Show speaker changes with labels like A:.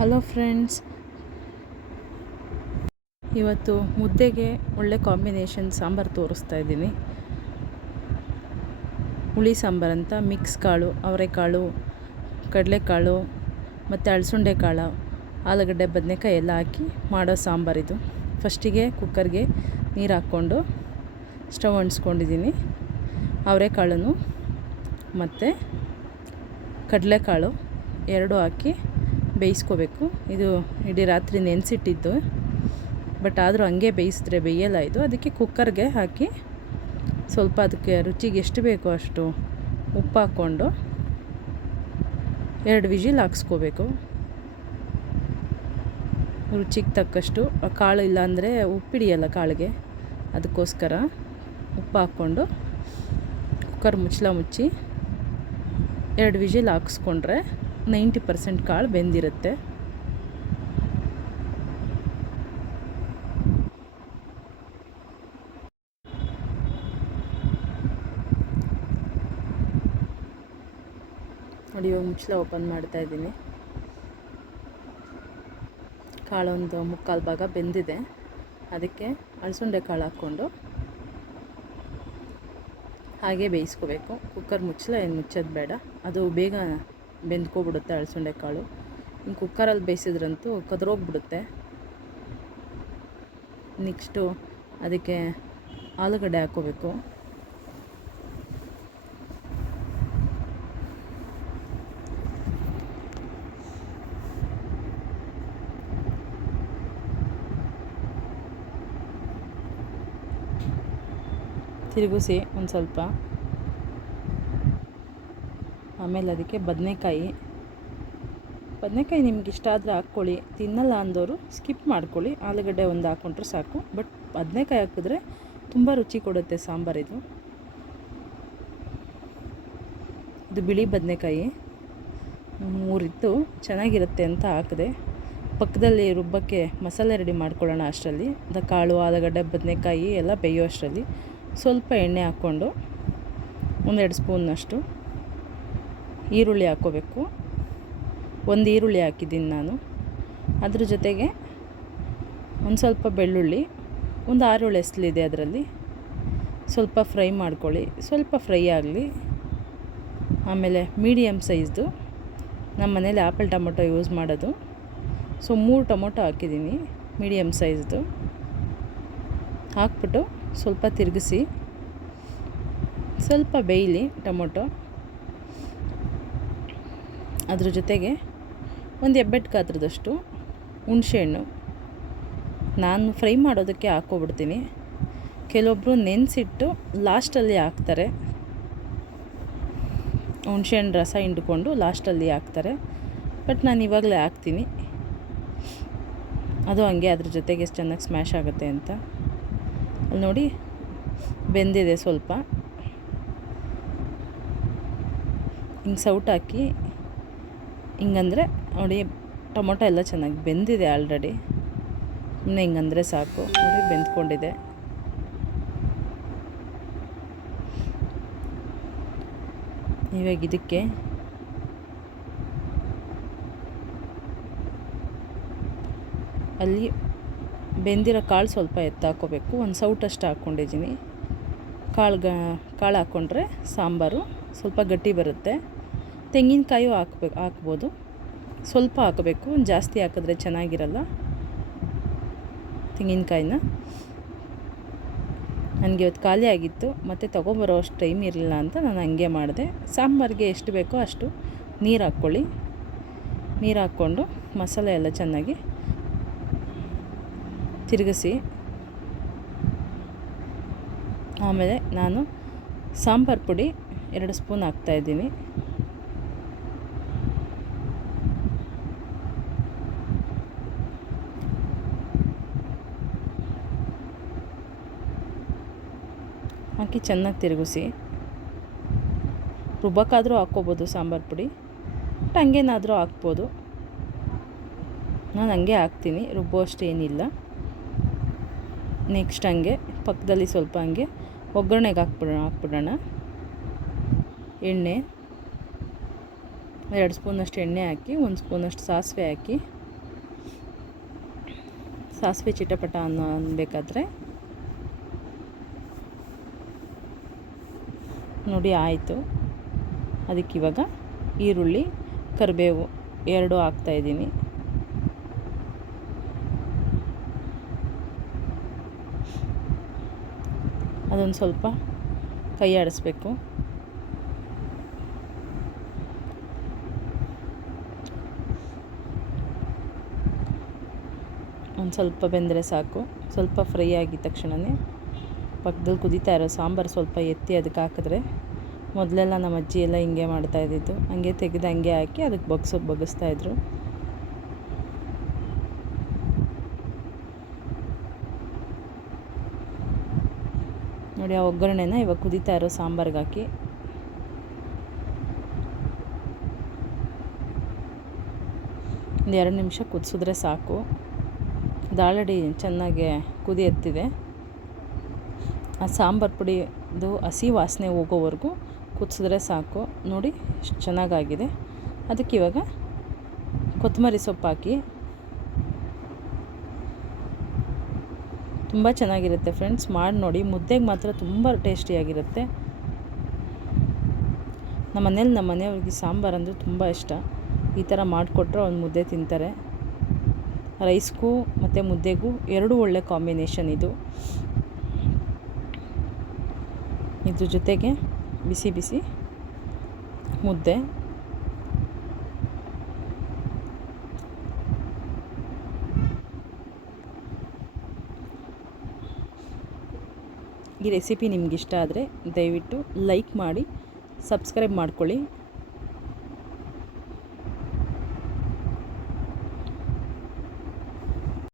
A: Hello friends ಇವತ್ತು ಮುದ್ದೆಗೆ ಒಳ್ಳೆ combination sambar ತೋರಿಸ್ತಾ ಇದ್ದೀನಿ. ಹುಳಿ ಸಾಂಬಾರು ಅಂತ ಮಿಕ್ಸ್ ಕಾಳು, ಅವರೆಕಾಳು, ಕಡಲೆಕಾಳು, ಮತ್ತು ಅಳಸುಂಡೆ ಕಾಳು ಆಲೂಗಡ್ಡೆ, ಬದನೆಕಾಯಿ ಎಲ್ಲ ಹಾಕಿ ಮಾಡೋ ಸಾಂಬಾರಿದು ಫಸ್ಟಿಗೆ ಕುಕ್ಕರ್ಗೆ ನೀರು ಹಾಕ್ಕೊಂಡು ಸ್ಟವ್ ಅಂಟಿಸ್ಕೊಂಡಿದ್ದೀನಿ. ಅವರೆಕಾಳನ್ನು ಮತ್ತು ಕಡಲೆಕಾಳು ಎರಡು ಹಾಕಿ ಬೇಯಿಸ್ಕೋಬೇಕು. ಇದು ಇಡೀ ರಾತ್ರಿ ನೆನೆಸಿಟ್ಟಿದ್ದು. ಬಟ್ ಆದರೂ ಹಂಗೆ ಬೇಯಿಸಿದ್ರೆ ಬೇಯಲ್ಲ ಇದು. ಅದಕ್ಕೆ ಕುಕ್ಕರ್ಗೆ ಹಾಕಿ ಸ್ವಲ್ಪ ಅದಕ್ಕೆ ರುಚಿಗೆ ಎಷ್ಟು ಬೇಕೋ ಅಷ್ಟು ಉಪ್ಪು ಹಾಕ್ಕೊಂಡು ಎರಡು ವಿಜಿಲ್ ಹಾಕ್ಸ್ಕೋಬೇಕು. ರುಚಿಗೆ ತಕ್ಕಷ್ಟು. ಕಾಳು ಇಲ್ಲಾಂದರೆ ಉಪ್ಪಿಡಿಯಲ್ಲ ಕಾಳಿಗೆ. ಅದಕ್ಕೋಸ್ಕರ ಉಪ್ಪು ಹಾಕ್ಕೊಂಡು ಕುಕ್ಕರ್ ಮುಚ್ಚಳ ಮುಚ್ಚಿ ಎರಡು ವಿಜಿಲ್ ಹಾಕ್ಸ್ಕೊಂಡ್ರೆ ನೈಂಟಿ ಪರ್ಸೆಂಟ್ ಕಾಳು ಬೆಂದಿರುತ್ತೆ. ನೋಡಿ, ಇವಾಗ ಮುಚ್ಚಳ ಓಪನ್ ಮಾಡ್ತಾ ಇದ್ದೀನಿ. ಕಾಳೊಂದು ಮುಕ್ಕಾಲು ಭಾಗ ಬೆಂದಿದೆ. ಅದಕ್ಕೆ ಅಳಸುಂಡೆ ಕಾಳು ಹಾಕ್ಕೊಂಡು ಹಾಗೆ ಬೇಯಿಸ್ಕೋಬೇಕು. ಕುಕ್ಕರ್ ಮುಚ್ಚಲ ಏನು ಮುಚ್ಚೋದು ಬೇಡ. ಅದು ಬೇಗ ಬೆಂದ್ಕೊಬಿಡುತ್ತೆ ಅಳಸಂಡೆ ಕಾಳು. ಇನ್ನು ಕುಕ್ಕರಲ್ಲಿ ಬೇಯಿಸಿದ್ರಂತೂ ಕದ್ರೋಗ್ಬಿಡುತ್ತೆ. ನೆಕ್ಸ್ಟು ಅದಕ್ಕೆ ಆಲೂಗಡ್ಡೆ ಹಾಕ್ಕೋಬೇಕು. ತಿರುಗಿಸಿ ಒಂದು ಸ್ವಲ್ಪ. ಆಮೇಲೆ ಅದಕ್ಕೆ ಬದನೆಕಾಯಿ. ಬದನೆಕಾಯಿ ನಿಮ್ಗೆ ಇಷ್ಟ ಆದರೆ ಹಾಕ್ಕೊಳ್ಳಿ. ತಿನ್ನಲ್ಲ ಅಂದವರು ಸ್ಕಿಪ್ ಮಾಡ್ಕೊಳ್ಳಿ. ಆಲೂಗಡ್ಡೆ ಒಂದು ಹಾಕ್ಕೊಂಡ್ರೆ ಸಾಕು. ಬಟ್ ಬದನೆಕಾಯಿ ಹಾಕಿದ್ರೆ ತುಂಬ ರುಚಿ ಕೊಡುತ್ತೆ ಸಾಂಬಾರಿದು ಇದು. ಬಿಳಿ ಬದನೆಕಾಯಿ. ಮೂರಿತ್ತು. ಚೆನ್ನಾಗಿರುತ್ತೆ ಅಂತ ಹಾಕಿದೆ. ಪಕ್ಕದಲ್ಲಿ ರುಬ್ಬಕ್ಕೆ ಮಸಾಲೆ ರೆಡಿ ಮಾಡ್ಕೊಳ್ಳೋಣ ಅಷ್ಟರಲ್ಲಿ. ದ ಕಾಳು, ಆಲೂಗಡ್ಡೆ, ಬದನೆಕಾಯಿ ಎಲ್ಲ ಬೇಯೋ ಅಷ್ಟರಲ್ಲಿ. ಸ್ವಲ್ಪ ಎಣ್ಣೆ ಹಾಕ್ಕೊಂಡು ಒಂದೆರಡು ಸ್ಪೂನ್ನಷ್ಟು ಈರುಳ್ಳಿ ಹಾಕ್ಕೋಬೇಕು. ಒಂದು ಈರುಳ್ಳಿ ಹಾಕಿದ್ದೀನಿ ನಾನು. ಅದ್ರ ಜೊತೆಗೆ ಒಂದು ಸ್ವಲ್ಪ ಬೆಳ್ಳುಳ್ಳಿ, ಒಂದು ಆರುಳ್ಳಿ ಎಸ್ಲಿದೆ ಅದರಲ್ಲಿ. ಸ್ವಲ್ಪ ಫ್ರೈ ಮಾಡ್ಕೊಳ್ಳಿ. ಸ್ವಲ್ಪ ಫ್ರೈ ಆಗಲಿ. ಆಮೇಲೆ ಮೀಡಿಯಮ್ ಸೈಜ್ದು ನಮ್ಮ ಮನೇಲಿ ಆ್ಯಪಲ್ ಟೊಮೊಟೊ ಯೂಸ್ ಮಾಡೋದು. ಸೊ, ಮೂರು ಟೊಮೊಟೊ ಹಾಕಿದ್ದೀನಿ ಮೀಡಿಯಮ್ ಸೈಜ್ದು. ಹಾಕ್ಬಿಟ್ಟು ಸ್ವಲ್ಪ ತಿರುಗಿಸಿ ಸ್ವಲ್ಪ ಬೇಯಲಿ ಟೊಮೊಟೊ. ಅದ್ರ ಜೊತೆಗೆ ಒಂದು ಹೆಬ್ಬೆಟ್ಟು ಗಾತ್ರದಷ್ಟು ಹುಣಸೆಹಣ್ಣು ನಾನು ಫ್ರೈ ಮಾಡೋದಕ್ಕೆ ಹಾಕ್ಕೊಬಿಡ್ತೀನಿ. ಕೆಲವೊಬ್ಬರು ನೆನೆಸಿಟ್ಟು ಲಾಸ್ಟಲ್ಲಿ ಹಾಕ್ತಾರೆ. ಹುಣಸೆಹಣ್ಣು ರಸ ಹಿಂಡ್ಕೊಂಡು ಲಾಸ್ಟಲ್ಲಿ ಹಾಕ್ತಾರೆ. ಬಟ್ ನಾನು ಇವಾಗಲೇ ಹಾಕ್ತೀನಿ. ಅದು ಹಂಗೆ ಅದ್ರ ಜೊತೆಗೆ ಎಷ್ಟು ಚೆನ್ನಾಗಿ ಸ್ಮ್ಯಾಶ್ ಆಗುತ್ತೆ ಅಂತ. ಅಲ್ಲಿ ನೋಡಿ ಬೆಂದಿದೆ ಸ್ವಲ್ಪ. ಹಿಂಗೆ ಸೌಟ್ ಹಾಕಿ ಹಿಂಗಂದರೆ ನೋಡಿ, ಟೊಮೊಟೊ ಎಲ್ಲ ಚೆನ್ನಾಗಿ ಬೆಂದಿದೆ ಆಲ್ರೆಡಿ ಸುಮ್ಮನೆ ಹಿಂಗಂದರೆ ಸಾಕು. ನೋಡಿ, ಬೆಂದ್ಕೊಂಡಿದೆ. ಇವಾಗ ಇದಕ್ಕೆ ಅಲ್ಲಿ ಬೆಂದಿರೋ ಕಾಳು ಸ್ವಲ್ಪ ಎತ್ತಾಕೋಬೇಕು ಒಂದು ಸೌಟಷ್ಟು ಹಾಕ್ಕೊಂಡಿದ್ದೀನಿ ಕಾಳು ಗ ಕಾಳು ಹಾಕ್ಕೊಂಡ್ರೆ ಸಾಂಬಾರು ಸ್ವಲ್ಪ ಗಟ್ಟಿ ಬರುತ್ತೆ. ತೆಂಗಿನಕಾಯು ಹಾಕ್ಬೇಕು ಹಾಕ್ಬೋದು. ಸ್ವಲ್ಪ ಹಾಕಬೇಕು. ಜಾಸ್ತಿ ಹಾಕಿದ್ರೆ ಚೆನ್ನಾಗಿರಲ್ಲ ತೆಂಗಿನಕಾಯಿನ. ನನಗೆ ಇವತ್ತು ಖಾಲಿ ಆಗಿತ್ತು. ಮತ್ತು ತೊಗೊಬರೋ ಅಷ್ಟು ಟೈಮ್ ಇರಲಿಲ್ಲ ಅಂತ ನಾನು ಹಂಗೆ ಮಾಡಿದೆ. ಸಾಂಬಾರಿಗೆ ಎಷ್ಟು ಬೇಕೋ ಅಷ್ಟು ನೀರು ಹಾಕ್ಕೊಳ್ಳಿ. ನೀರು ಹಾಕ್ಕೊಂಡು ಮಸಾಲೆ ಎಲ್ಲ ಚೆನ್ನಾಗಿ ತಿರುಗಿಸಿ. ಆಮೇಲೆ ನಾನು ಸಾಂಬಾರು ಪುಡಿ ಎರಡು ಸ್ಪೂನ್ ಹಾಕ್ತಾಯಿದ್ದೀನಿ ಹಾಕಿ ಚೆನ್ನಾಗಿ ತಿರುಗಿಸಿ. ರುಬ್ಬಕ್ಕಾದರೂ ಹಾಕ್ಕೋಬೋದು ಸಾಂಬಾರು ಪುಡಿ. ಬಟ್ ಹಂಗೇನಾದರೂ ಹಾಕ್ಬೋದು. ನಾನು ಹಂಗೆ ಹಾಕ್ತೀನಿ ರುಬ್ಬೋ ಅಷ್ಟು ಏನಿಲ್ಲ. ನೆಕ್ಸ್ಟ್ ಹಂಗೆ, ಪಕ್ಕದಲ್ಲಿ ಸ್ವಲ್ಪ ಹಂಗೆ ಒಗ್ಗರಣೆಗೆ ಹಾಕ್ಬಿಡೋಣ ಹಾಕ್ಬಿಡೋಣ. ಎಣ್ಣೆ. ಎರಡು ಸ್ಪೂನಷ್ಟು ಎಣ್ಣೆ ಹಾಕಿ, ಒಂದು ಸ್ಪೂನಷ್ಟು ಸಾಸಿವೆ ಹಾಕಿ. ಸಾಸಿವೆ ಚಿಟಪಟ ಅನ್ನೋ ಅನ್ಬೇಕಾದ್ರೆ ನೋಡಿ ಆಯಿತು. ಅದಕ್ಕಿವಾಗ ಈರುಳ್ಳಿ, ಕರಿಬೇವು ಎರಡು ಹಾಕ್ತಾಯಿದ್ದೀನಿ ಅದೊಂದು ಸ್ವಲ್ಪ ಕೈ ಆಡಿಸ್ಬೇಕು. ಒಂದು ಸ್ವಲ್ಪ ಬೆಂದರೆ ಸಾಕು. ಸ್ವಲ್ಪ ಫ್ರೈ ಆಗಿದ ತಕ್ಷಣವೇ ಪಕ್ಕದಲ್ಲಿ ಕುದೀತಾ ಇರೋ ಸಾಂಬಾರು ಸ್ವಲ್ಪ ಎತ್ತಿ ಅದಕ್ಕೆ ಹಾಕಿದ್ರೆ ಮೊದಲೆಲ್ಲ ನಮ್ಮ ಅಜ್ಜಿ ಎಲ್ಲ ಹಿಂಗೆ ಮಾಡ್ತಾ ಇದ್ದಿದ್ದು. ಹಂಗೆ ತೆಗೆದು ಹಂಗೆ ಹಾಕಿ ಅದಕ್ಕೆ ಬಗ್ಸೋ ಇದ್ರು. ನೋಡಿ, ಆ ಒಗ್ಗರಣೆನ ಇವಾಗ ಕುದೀತಾ ಇರೋ ಸಾಂಬಾರ್ಗೆ ಹಾಕಿ. ಒಂದು ಎರಡು ನಿಮಿಷ ಕುದಿಸಿದ್ರೆ ಸಾಕು. ದಾಳಡಿ ಚೆನ್ನಾಗಿ ಕುದಿ ಎತ್ತಿದೆ ಆ ಸಾಂಬಾರು ಪುಡಿದು ಹಸಿ ವಾಸನೆ ಹೋಗೋವರೆಗೂ ಕುದಿಸಿದ್ರೆ ಸಾಕು. ನೋಡಿ, ಎಷ್ಟು ಚೆನ್ನಾಗಾಗಿದೆ. ಅದಕ್ಕೆ ಇವಾಗ ಕೊತ್ತಂಬರಿ ಸೊಪ್ಪು ಹಾಕಿ. ತುಂಬ ಚೆನ್ನಾಗಿರುತ್ತೆ ಫ್ರೆಂಡ್ಸ್. ಮಾಡಿ ನೋಡಿ, ಮುದ್ದೆಗೆ ಮಾತ್ರ ತುಂಬ ಟೇಸ್ಟಿಯಾಗಿರುತ್ತೆ. ನಮ್ಮ ಮನೇಲಿ ನಮ್ಮ ಮನೆಯವ್ರಿಗೆ ಸಾಂಬಾರು ಅಂದರೆ ತುಂಬ ಇಷ್ಟ. ಈ ಥರ ಮಾಡಿಕೊಟ್ರೆ ಒಂದು ಮುದ್ದೆ ತಿಂತಾರೆ. ರೈಸ್ಗೂ ಮತ್ತು ಮುದ್ದೆಗೂ ಎರಡೂ ಒಳ್ಳೆ ಕಾಂಬಿನೇಷನ್ ಇದು. ಇದ್ರ ಜೊತೆಗೆ ಬಿಸಿ ಬಿಸಿ ಮುದ್ದೆ. ಈ ರೆಸಿಪಿ ನಿಮ್ಗೆ ಇಷ್ಟ ಆದರೆ ದಯವಿಟ್ಟು ಲೈಕ್ ಮಾಡಿ, ಸಬ್ಸ್ಕ್ರೈಬ್ ಮಾಡ್ಕೊಳ್ಳಿ.